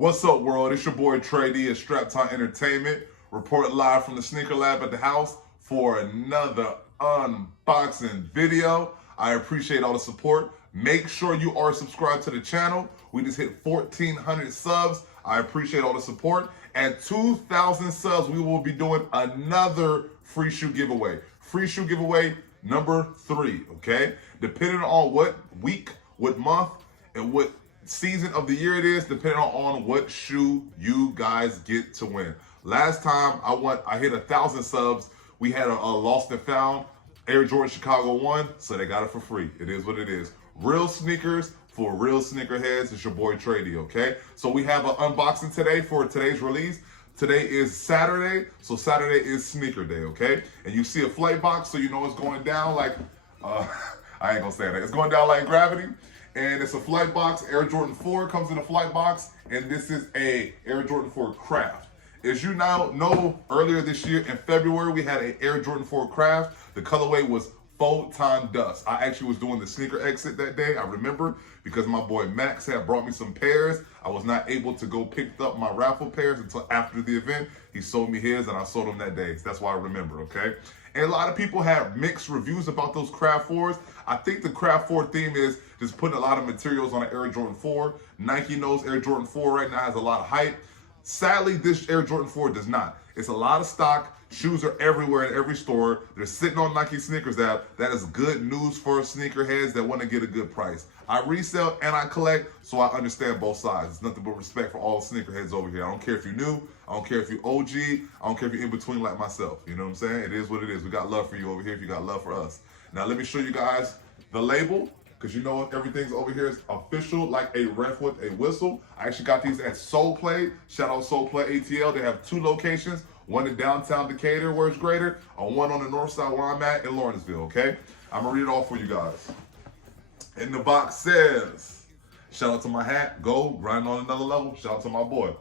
What's up, world? It's your boy Trey D at Strap Time Entertainment, reporting live from the Sneaker Lab at the house for another unboxing video. I appreciate all the support. Make sure you are subscribed to the channel. We just hit 1,400 subs. I appreciate all the support. At 2,000 subs, we will be doing another free shoe giveaway. Free shoe giveaway number 3, okay? Depending on what week, what month, and what season of the year it is, depending on what shoe you guys get to win. Last time I hit 1,000 subs, we had a lost and found Air Jordan Chicago 1, so they got it for free. It is what it is. Real sneakers for real sneakerheads. It's your boy Trey D, okay? So we have an unboxing today for today's release. Today is Saturday, so Saturday is sneaker day, okay? And you see a flight box, so you know it's going down like, I ain't gonna say that. It's going down like gravity. And it's a flight box. Air Jordan 4 comes in a flight box, and this is a Air Jordan 4 Craft. As you now know, earlier this year in February, we had an Air Jordan 4 Craft. The colorway was Photon Dust. I actually was doing the sneaker exit that day, I remember, because my boy Max had brought me some pairs. I was not able to go pick up my raffle pairs until after the event. He sold me his, and I sold them that day. So that's why I remember, okay? And a lot of people have mixed reviews about those Craft 4s. I think the Craft 4 theme is just putting a lot of materials on an Air Jordan 4. Nike knows Air Jordan 4 right now has a lot of hype. Sadly, this Air Jordan 4 does not. It's a lot of stock. Shoes are everywhere in every store. They're sitting on Nike Sneakers app. That is good news for sneakerheads that want to get a good price. I resell and I collect, so I understand both sides. It's nothing but respect for all sneakerheads over here. I don't care if you're new. I don't care if you're OG. I don't care if you're in between like myself. You know what I'm saying? It is what it is. We got love for you over here if you got love for us. Now let me show you guys the label, because you know everything's over here is official, like a ref with a whistle. I actually got these at Soul Play. Shout out Soul Play ATL. They have 2 locations. One in downtown Decatur, where it's greater, and one on the north side where I'm at in Lawrenceville, okay? I'm gonna read it all for you guys. And the box says, shout out to my hat, go, grind on another level. Shout out to my boy.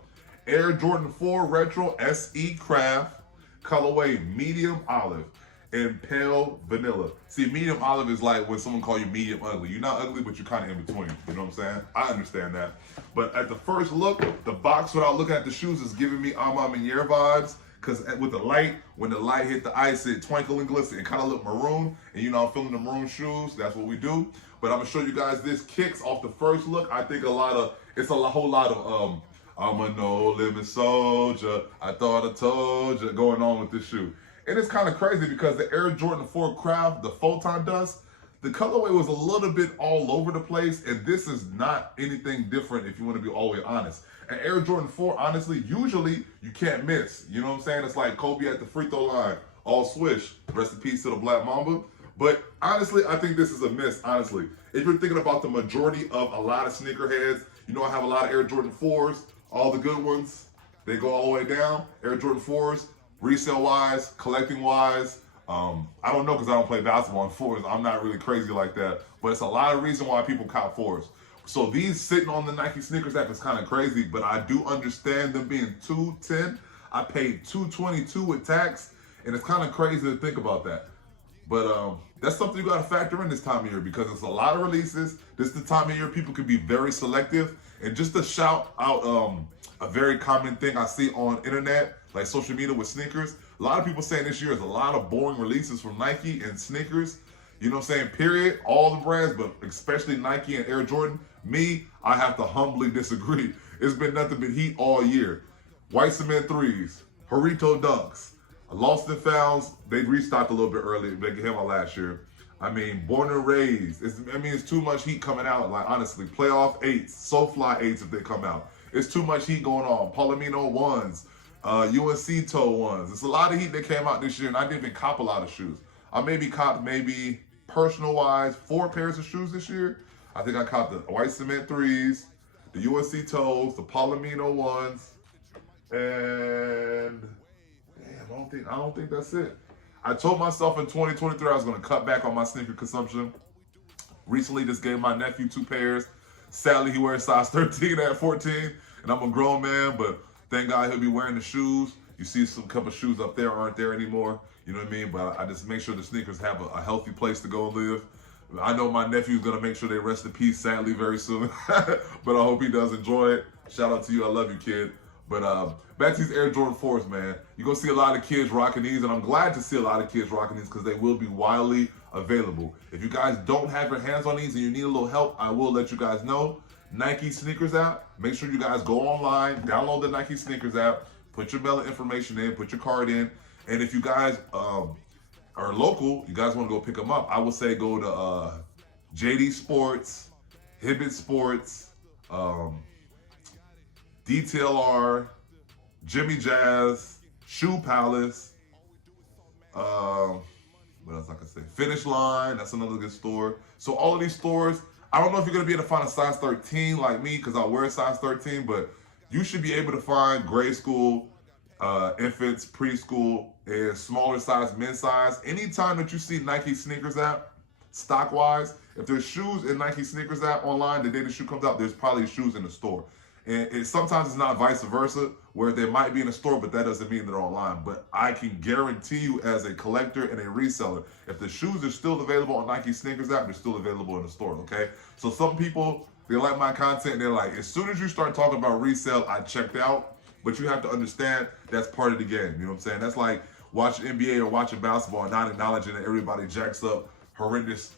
Air Jordan 4 Retro SE Craft, colorway medium olive and pale vanilla. See, medium olive is like when someone call you medium ugly. You're not ugly, but you're kind of in between. You know what I'm saying? I understand that. But at the first look, the box without looking at the shoes is giving me Ama Meniere vibes. Because with the light, when the light hit the ice, it twinkle and glisten. It kind of look maroon. And you know, I'm feeling the maroon shoes. That's what we do. But I'm going to show you guys this kicks off the first look. I think it's a whole lot of, I'm a no-limit soldier. I thought I told you going on with this shoe. And it's kind of crazy because the Air Jordan 4 Craft, the Photon Dust, the colorway was a little bit all over the place. And this is not anything different if you want to be all the way honest. And Air Jordan 4, honestly, usually you can't miss. You know what I'm saying? It's like Kobe at the free throw line, all swish. Rest in peace to the Black Mamba. But honestly, I think this is a miss, honestly. If you're thinking about the majority of a lot of sneakerheads, you know I have a lot of Air Jordan 4s, all the good ones, they go all the way down. Air Jordan 4s, resale-wise, collecting-wise, I don't know because I don't play basketball on 4s. I'm not really crazy like that. But it's a lot of reason why people cop 4s. So these sitting on the Nike Sneakers app is kind of crazy, but I do understand them being $210. I paid $222 with tax, and it's kind of crazy to think about that. But that's something you got to factor in this time of year because it's a lot of releases. This is the time of year people can be very selective. And just to shout out a very common thing I see on internet, like social media with sneakers, a lot of people saying this year is a lot of boring releases from Nike and sneakers. You know what I'm saying? Period. All the brands, but especially Nike and Air Jordan. Me, I have to humbly disagree. It's been nothing but heat all year. White Cement 3s, Harito Dunks, Lost and Founds, they restocked a little bit early. They came out last year. I mean, Born and Raised. It's too much heat coming out. Like, honestly, Playoff 8s, SoFly 8s if they come out. It's too much heat going on. Palomino 1s, UNC Toe 1s. It's a lot of heat that came out this year, and I didn't even cop a lot of shoes. I copped personal-wise 4 pairs of shoes this year. I think I copped the White Cement 3s, the UNC Toes, the Palomino 1s, and damn, I don't think that's it. I told myself in 2023 I was going to cut back on my sneaker consumption. Recently, just gave my nephew 2 pairs. Sadly, he wears size 13 at 14, and I'm a grown man, but thank God he'll be wearing the shoes. You see some couple shoes up there aren't there anymore. You know what I mean? But I just make sure the sneakers have a healthy place to go and live. I know my nephew's gonna make sure they rest in peace, sadly, very soon. But I hope he does enjoy it. Shout out to you. I love you, kid. But back to these Air Jordan 4's, man. You're going to see a lot of kids rocking these, and I'm glad to see a lot of kids rocking these because they will be widely available. If you guys don't have your hands on these and you need a little help, I will let you guys know. Nike Sneakers app. Make sure you guys go online, download the Nike Sneakers app, put your mailing information in, put your card in, and if you guys are local, you guys want to go pick them up, I would say go to JD Sports, Hibbett Sports, DTLR, Jimmy Jazz, Shoe Palace, what else I can say? Finish Line, that's another good store. So all of these stores, I don't know if you're going to be able to find a size 13 like me because I wear a size 13, but you should be able to find grade school, infants, preschool, and smaller size, men's size. Anytime that you see Nike Sneakers app, stock-wise, if there's shoes in Nike Sneakers app online, the day the shoe comes out, there's probably shoes in the store. And sometimes it's not vice versa, where they might be in a store, but that doesn't mean they're online. But I can guarantee you as a collector and a reseller, if the shoes are still available on Nike Sneakers app, they're still available in the store, okay? So some people, they like my content, and they're like, as soon as you start talking about resale, I checked out. But you have to understand that's part of the game, you know what I'm saying? That's like watching NBA or watching basketball and not acknowledging that everybody jacks up horrendous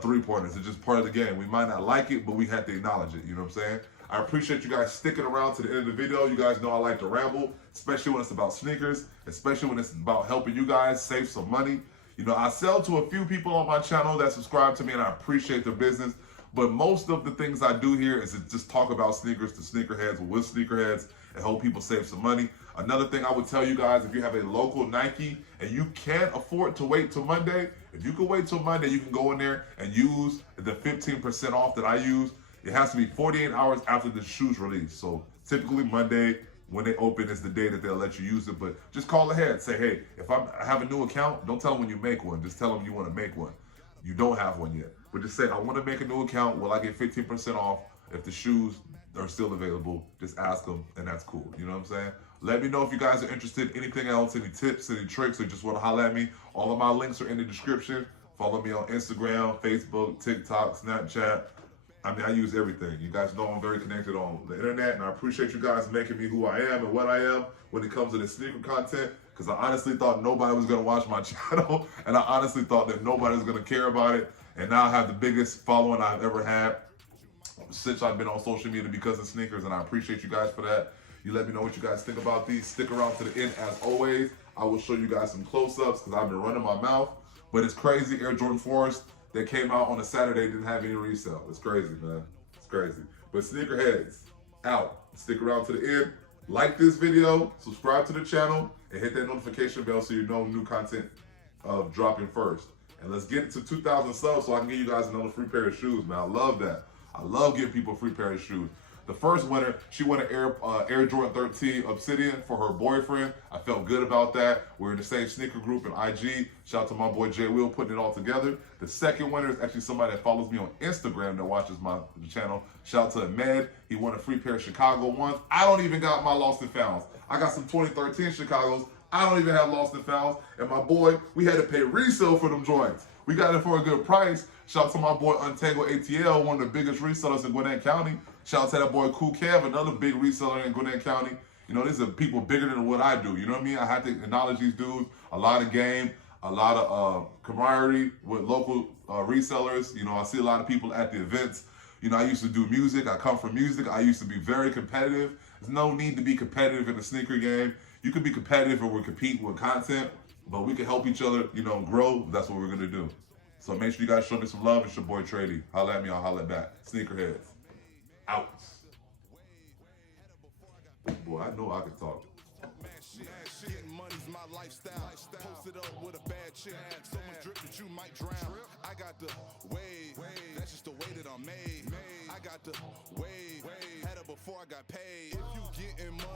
three-pointers. It's just part of the game. We might not like it, but we have to acknowledge it, you know what I'm saying? I appreciate you guys sticking around to the end of the video. You guys know I like to ramble, especially when it's about sneakers, especially when it's about helping you guys save some money. You know, I sell to a few people on my channel that subscribe to me, and I appreciate their business. But most of the things I do here is to just talk about sneakers to sneakerheads with sneakerheads and help people save some money. Another thing I would tell you guys, if you have a local Nike and you can't afford to wait till Monday, if you can wait till Monday, you can go in there and use the 15% off that I use. It has to be 48 hours after the shoe's released. So typically Monday, when they open, is the day that they'll let you use it. But just call ahead. Say, hey, if I have a new account, don't tell them when you make one. Just tell them you want to make one. You don't have one yet. But just say, I want to make a new account. Will I get 15% off if the shoes are still available? Just ask them, and that's cool. You know what I'm saying? Let me know if you guys are interested. Anything else, any tips, any tricks, or just want to holler at me. All of my links are in the description. Follow me on Instagram, Facebook, TikTok, Snapchat. I mean, I use everything. You guys know I'm very connected on the internet, and I appreciate you guys making me who I am and what I am when it comes to the sneaker content, because I honestly thought nobody was going to watch my channel, and I honestly thought that nobody was going to care about it, and now I have the biggest following I've ever had since I've been on social media because of sneakers, and I appreciate you guys for that. You let me know what you guys think about these. Stick around to the end as always. I will show you guys some close-ups because I've been running my mouth, but it's crazy. Air Jordan 4's that came out on a Saturday didn't have any resale. It's crazy, man. It's crazy. But sneakerheads, out. Stick around to the end. Like this video, subscribe to the channel, and hit that notification bell so you know new content dropping first. And let's get it to 2,000 subs so I can give you guys another free pair of shoes, man. I love that. I love giving people a free pair of shoes. The first winner, she won an Air Jordan 13 Obsidian for her boyfriend. I felt good about that. We're in the same sneaker group in IG. Shout out to my boy Jay Will putting it all together. The second winner is actually somebody that follows me on Instagram that watches my channel. Shout out to Ahmed. He won a free pair of Chicago ones. I don't even got my Lost and Founds. I got some 2013 Chicagos. I don't even have Lost and Founds. And my boy, we had to pay resale for them joints. We got it for a good price. Shout out to my boy Untangled ATL, one of the biggest resellers in Gwinnett County. Shout out to that boy Cool Kev, another big reseller in Gwinnett County. You know, these are people bigger than what I do. You know what I mean? I have to acknowledge these dudes. A lot of game, a lot of camaraderie with local resellers. You know, I see a lot of people at the events. You know, I used to do music. I come from music. I used to be very competitive. There's no need to be competitive in the sneaker game. You can be competitive and we're competing with content, but we can help each other, you know, grow. That's what we're going to do. So make sure you guys show me some love. It's your boy Trady. Holla at me, I'll holla back. Sneakerheads. Out. Boy, I know I can talk. Getting money's my lifestyle. Posted up with a bad chick. So much drip that you might drown. I got the wave. That's just the way that I'm made. I got the wave. Had it before I got paid. If you getting money.